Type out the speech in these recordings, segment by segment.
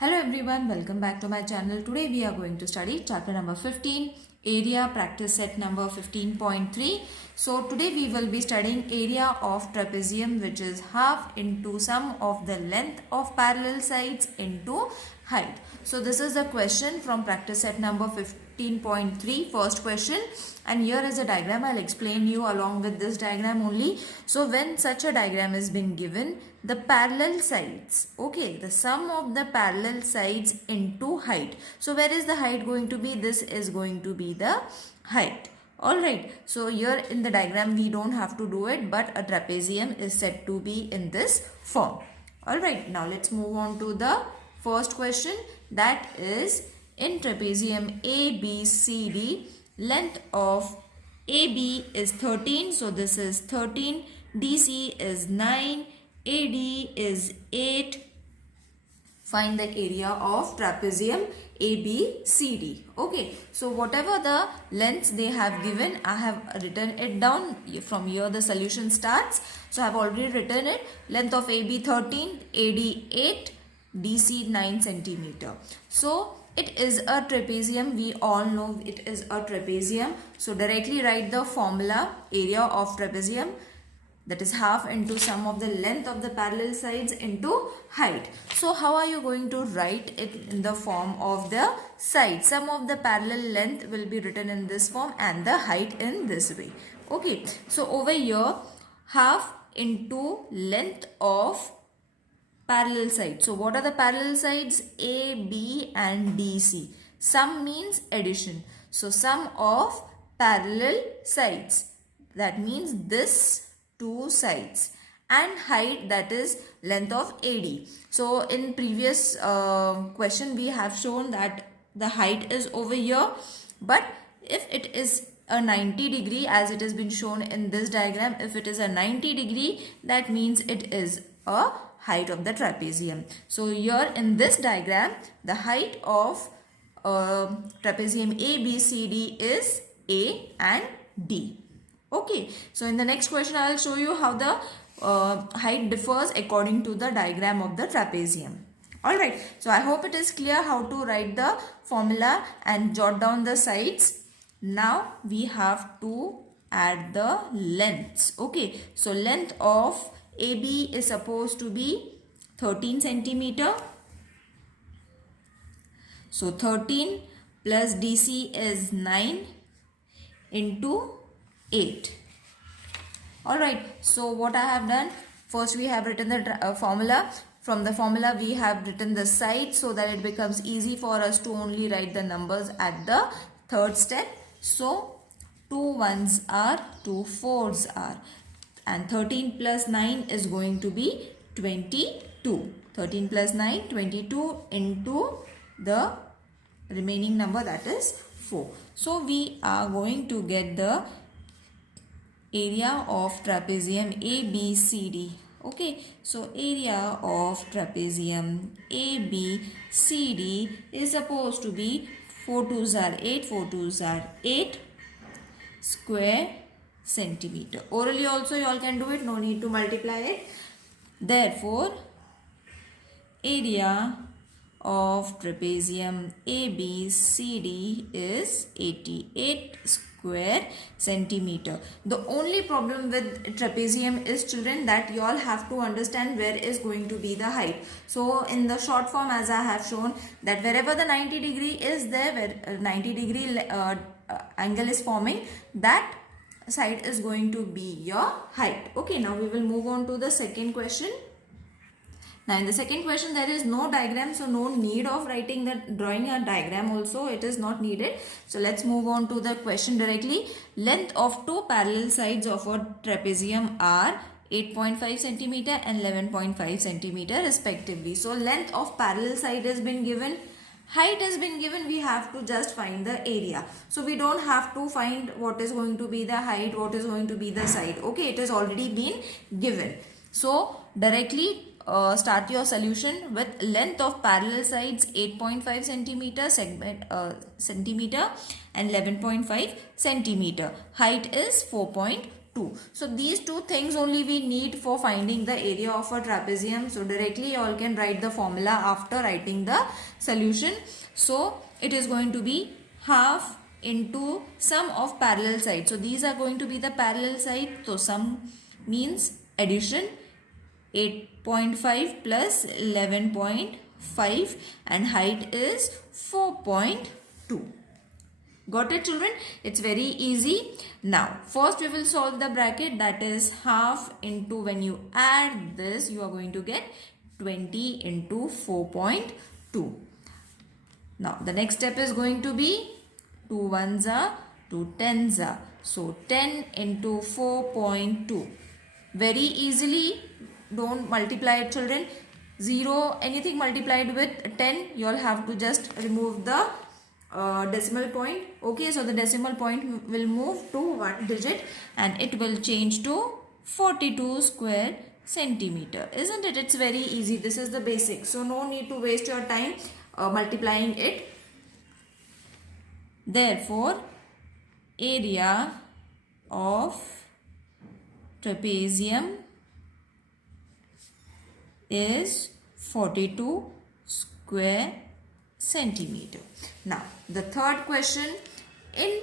Hello everyone, welcome back to my channel. Today we are going to study chapter number 15, area practice set number 15.3. So today we will be studying area of trapezium, which is half into sum of the length of parallel sides into height. So this is the question from practice set number 15.3, first question, and here is a diagram. I'll explain you along with this diagram only. So when such a diagram has been given, the parallel sides, okay, the sum of the parallel sides into height. So where is the height going to be? This is going to be the height. Alright, so here in the diagram we don't have to do it, but a trapezium is said to be in this form. Alright, now let's move on to the first question, that is in trapezium ABCD, length of AB is 13, so this is 13, DC is 9, AD is 8. Find the area of trapezium ABCD. Okay, so whatever the lengths they have given, I have written it down. From here the solution starts. So I have already written it. Length of AB 13, AD 8, DC 9 centimeter. So it is a trapezium. We all know it is a trapezium. So directly write the formula, area of trapezium, that is half into sum of the length of the parallel sides into height. So how are you going to write it in the form of the side? Sum of the parallel length will be written in this form and the height in this way. Okay, so over here half into length of parallel sides. So what are the parallel sides? A, B and DC. Sum means addition. So sum of parallel sides, that means this two sides, and height, that is length of AD. So in previous question we have shown that the height is over here, but if it is a 90 degree as it has been shown in this diagram, if it is a 90 degree, that means it is a height of the trapezium. So here in this diagram the height of trapezium ABCD is A and D. Okay, so in the next question I will show you how the height differs according to the diagram of the trapezium. Alright, so I hope it is clear how to write the formula and jot down the sides. Now we have to add the lengths. Okay, so length of AB is supposed to be 13 centimeter. So 13 plus DC is 9 into 8. Alright, so what I have done, first we have written the formula. From the formula we have written the sides so that it becomes easy for us to only write the numbers at the third step. So 2 1s are, 2 4s are, and 13 plus 9 is going to be 22. 13 plus 9, 22 into the remaining number, that is 4. So we are going to get the area of trapezium ABCD. Okay, so area of trapezium ABCD is supposed to be 4 2s are 8, 4 2s are 8 square centimeter. Orally also you all can do it, no need to multiply it. Therefore, area of trapezium ABCD is 88 square centimeter. The only problem with trapezium is, children, that you all have to understand where is going to be the height. So in the short form, as I have shown, that wherever the 90 degree is there, where 90 degree angle is forming, that side is going to be your height. Okay, now we will move on to the second question. Now in the second question there is no diagram, so no need of drawing a diagram also, it is not needed. So let's move on to the question directly. Length of two parallel sides of a trapezium are 8.5 centimeter and 11.5 centimeter respectively. So length of parallel side has been given, height has been given, we have to just find the area. So we don't have to find what is going to be the height, what is going to be the side. Okay, it has already been given. So directly start your solution with length of parallel sides 8.5 centimeter centimeter and 11.5 centimeter. Height is 4.2. 2. So these two things only we need for finding the area of a trapezium. So directly you all can write the formula after writing the solution. So it is going to be half into sum of parallel sides. So these are going to be the parallel side. So sum means addition, 8.5 plus 11.5 and height is 4.2. Got it, children? It's very easy. Now first we will solve the bracket, that is half into, when you add this you are going to get 20 into 4.2. Now the next step is going to be 2 ones are 2 tens are. So 10 into 4.2. Very easily, don't multiply it, children. 0, anything multiplied with 10, you all have to just remove the decimal point. Okay, so the decimal point will move to one digit and it will change to 42 square centimeter. Isn't it? It's very easy. This is the basic. So no need to waste your time multiplying it. Therefore, area of trapezium is 42 square centimeter. Now, the third question, in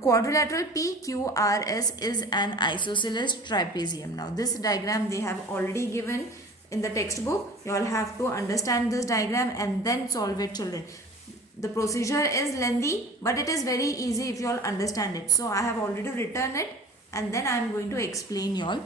quadrilateral PQRS is an isosceles trapezium. Now, this diagram they have already given in the textbook. You all have to understand this diagram and then solve it, children. The procedure is lengthy, but it is very easy if you all understand it. So, I have already written it and then I am going to explain you all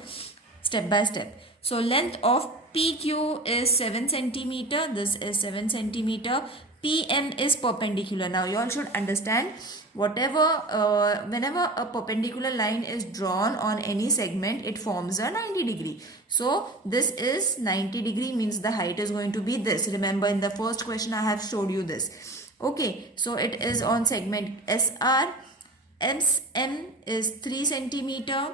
step by step. So, length of PQ is 7 centimeter. This is 7 centimeter. PM is perpendicular. Now, you all should understand, whenever a perpendicular line is drawn on any segment, it forms a 90 degree. So, this is 90 degree, means the height is going to be this. Remember, in the first question I have showed you this. Okay, so it is on segment SR. SM is 3 centimeter.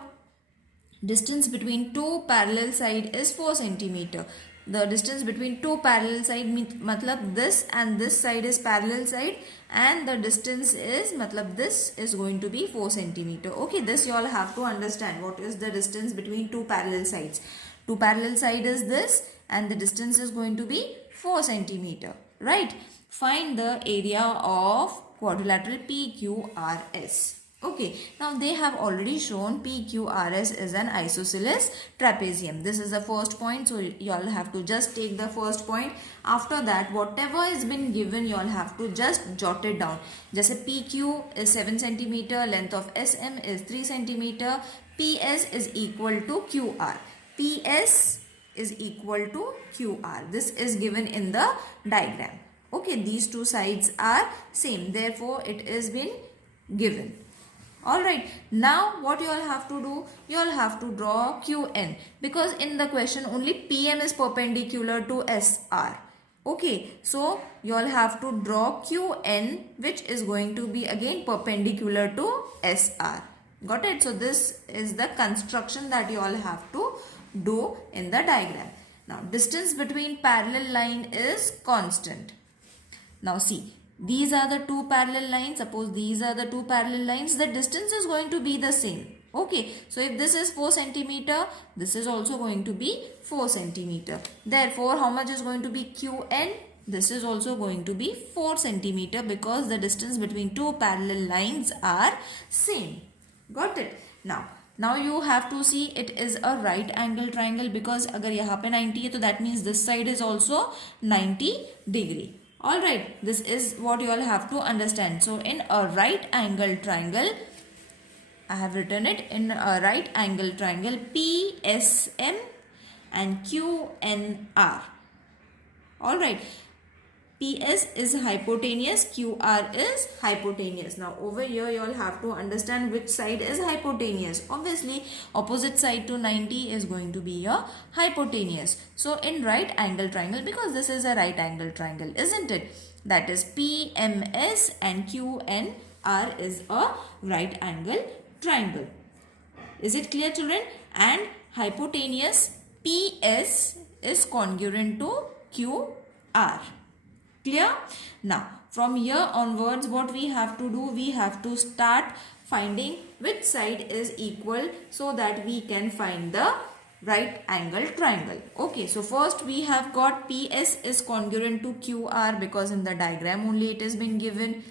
Distance between two parallel side is 4 centimeter. The distance between two parallel side means matlab this and this side is parallel side, and the distance is matlab this is going to be 4 centimeter. Okay, this you all have to understand. What is the distance between two parallel sides? Two parallel side is this and the distance is going to be 4 centimeter. Right? Find the area of quadrilateral PQRS. Okay, now they have already shown PQRS is an isosceles trapezium. This is the first point, so you all have to just take the first point. After that, whatever has been given, you all have to just jot it down. Just PQ is 7 centimeter, length of SM is 3 centimeter, PS is equal to QR. PS is equal to QR. This is given in the diagram. Okay, these two sides are same. Therefore, it is been given. Alright, now what you all have to do? You all have to draw QN, because in the question only PM is perpendicular to SR. Okay, so you all have to draw QN, which is going to be again perpendicular to SR. Got it? So this is the construction that you all have to do in the diagram. Now, distance between parallel line is constant. Now see, these are the two parallel lines. Suppose these are the two parallel lines. The distance is going to be the same. Okay. So if this is 4 centimeter, this is also going to be 4 centimeter. Therefore, how much is going to be QN? This is also going to be 4 centimeter, because the distance between two parallel lines are same. Got it? Now you have to see it is a right angle triangle, because agar yahan pe 90 hai, so that means this side is also 90 degree. Alright, this is what you all have to understand. So, in a right angle triangle, I have written it in a right angle triangle, PSM and QNR. Alright, PS is hypotenuse, QR is hypotenuse. Now, over here you all have to understand which side is hypotenuse. Obviously, opposite side to 90 is going to be your hypotenuse. So, in right angle triangle, because this is a right angle triangle, isn't it? That is PMS and QNR is a right angle triangle. Is it clear, children? And hypotenuse PS is congruent to QR. Clear? Now, from here onwards what we have to do, we have to start finding which side is equal so that we can find the right angle triangle. Okay, so first we have got PS is congruent to QR because in the diagram only it has been given,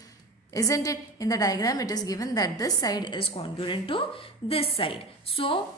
isn't it? In the diagram it is given that this side is congruent to this side. So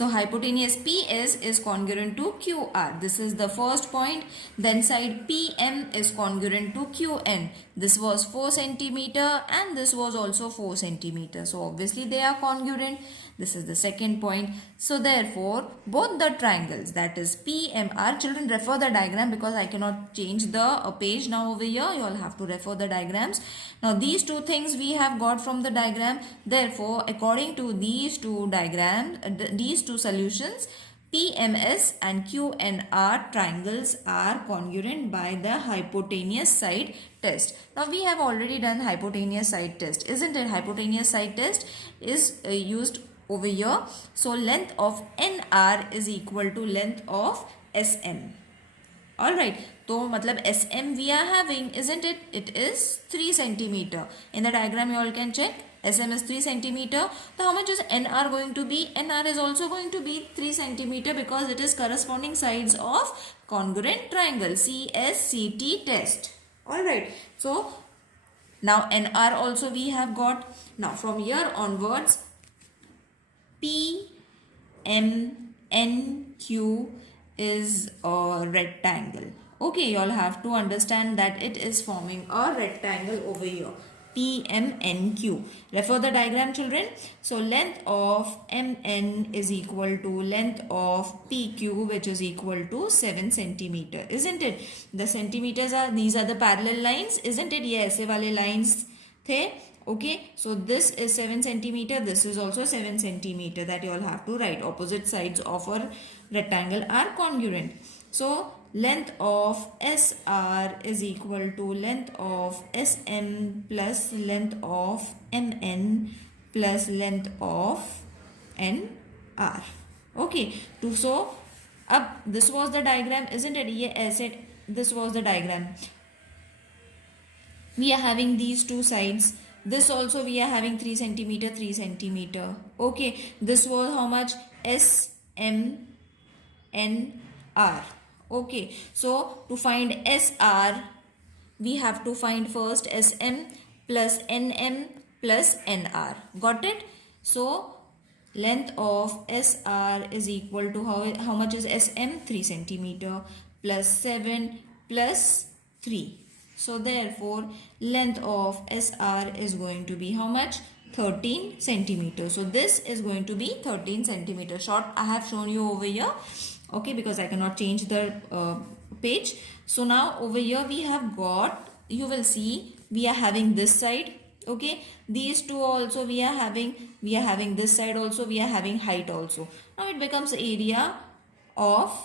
hypotenuse PS is congruent to QR. This is the first point. Then side PM is congruent to QN. This was 4 centimeter and this was also 4 centimeter. So obviously they are congruent. This is the second point. So therefore both the triangles, that is PMR, children refer the diagram because I cannot change the page now over here. You all have to refer the diagrams. Now these two things we have got from the diagram. Therefore according to these two diagrams, these two solutions, PMS and QNR triangles are congruent by the hypotenuse side test. Now we have already done hypotenuse side test, isn't it? Hypotenuse side test is used over here. So length of NR is equal to length of SM. Alright, so matlab SM we are having, isn't it? It is 3 centimeter. In the diagram you all can check. SM is 3 centimeter. So how much is NR going to be? NR is also going to be 3 centimeter because it is corresponding sides of congruent triangle, CSCT test. Alright, so now NR also we have got. Now from here onwards, P, M, N, Q is a rectangle. Okay, you all have to understand that it is forming a rectangle over here. P, M, N, Q. Refer the diagram, children. So length of MN is equal to length of PQ, which is equal to 7 centimeter, isn't it? The centimeters are, these are the parallel lines, isn't it? ये ऐसे वाले lines थे. Okay, so this is 7 centimeter, this is also 7 centimeter, that you all have to write. Opposite sides of a rectangle are congruent. So length of SR is equal to length of SM plus length of MN plus length of NR. Okay, so up this was the diagram, isn't it? Yes, this was the diagram. We are having these two sides. This also we are having 3 centimeter, 3 centimeter. Okay, this was how much? SM, NR. Okay, so to find SR, we have to find first SM plus NM plus NR. Got it? So length of SR is equal to how much is SM? 3 centimeter plus 7 plus 3. So therefore length of SR is going to be how much? 13 centimeter. So this is going to be 13 centimeter. Short I have shown you over here. Okay, because I cannot change the page. So now over here we have got, you will see we are having this side. Okay, these two also we are having this side also, we are having height also. Now it becomes area of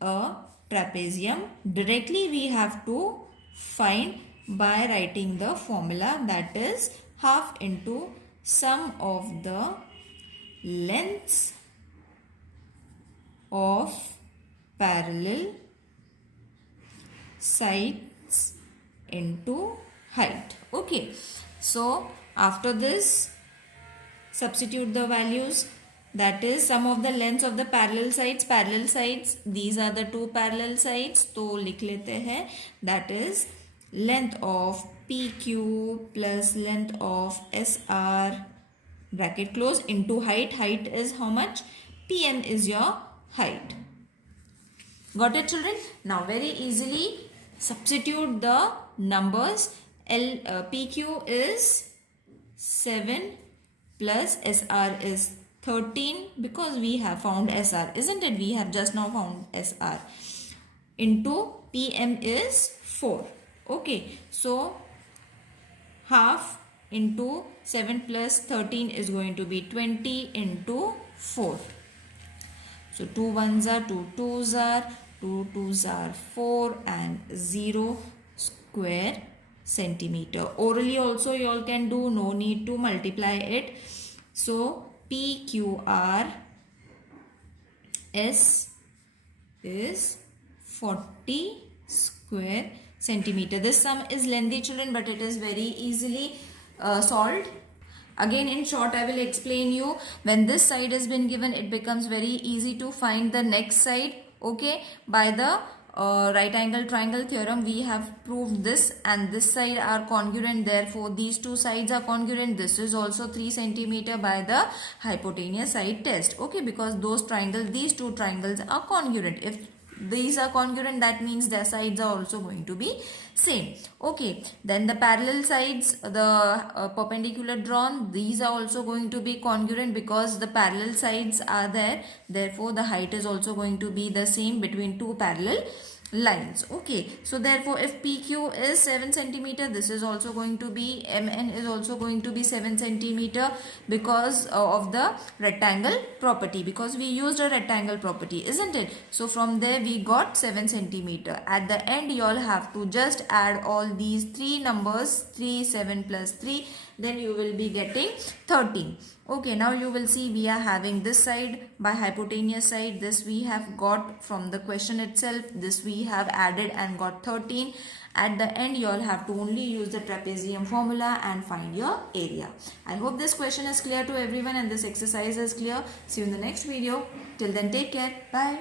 a trapezium. Directly we have to find by writing the formula, that is half into sum of the lengths of parallel sides into height. Okay, so after this substitute the values, that is sum of the lengths of the parallel sides, these are the two parallel sides, तो लिख लेते हैं, that is length of PQ plus length of SR bracket close into height. Height is how much? PM is your height. Got it, children? Now very easily substitute the numbers. PQ is 7 plus SR is 13 because we have found SR, isn't it? We have just now found SR. Into PM is 4. Okay, so half into 7 plus 13 is going to be 20 into 4. So 2 ones are 2 twos are 2 twos are 4 and 0 square centimeter. Orally also you all can do, no need to multiply it. So PQR S is 40 square centimeter. This sum is lengthy children, but it is very easily solved. Again, in short, I will explain you. When this side has been given, it becomes very easy to find the next side. Okay, by the right angle triangle theorem, we have proved this, and this side are congruent. Therefore, these two sides are congruent. This is also 3 centimeter by the hypotenuse side test. Okay, because these two triangles are congruent. If these are congruent, that means their sides are also going to be same. Okay, then the parallel sides, the perpendicular drawn, these are also going to be congruent because the parallel sides are there. Therefore, the height is also going to be the same between two parallel lines. Okay, so therefore if PQ is 7 centimeter, this is also going to be, MN is also going to be 7 centimeter because of the rectangle property, because we used a rectangle property, isn't it? So from there we got 7 centimeter. At the end you all have to just add all these three numbers, 3, 7 plus 3, then you will be getting 13. Okay, now you will see we are having this side by hypotenuse side. This we have got from the question itself. This we have added and got 13. At the end, you all have to only use the trapezium formula and find your area. I hope this question is clear to everyone and this exercise is clear. See you in the next video. Till then, take care. Bye.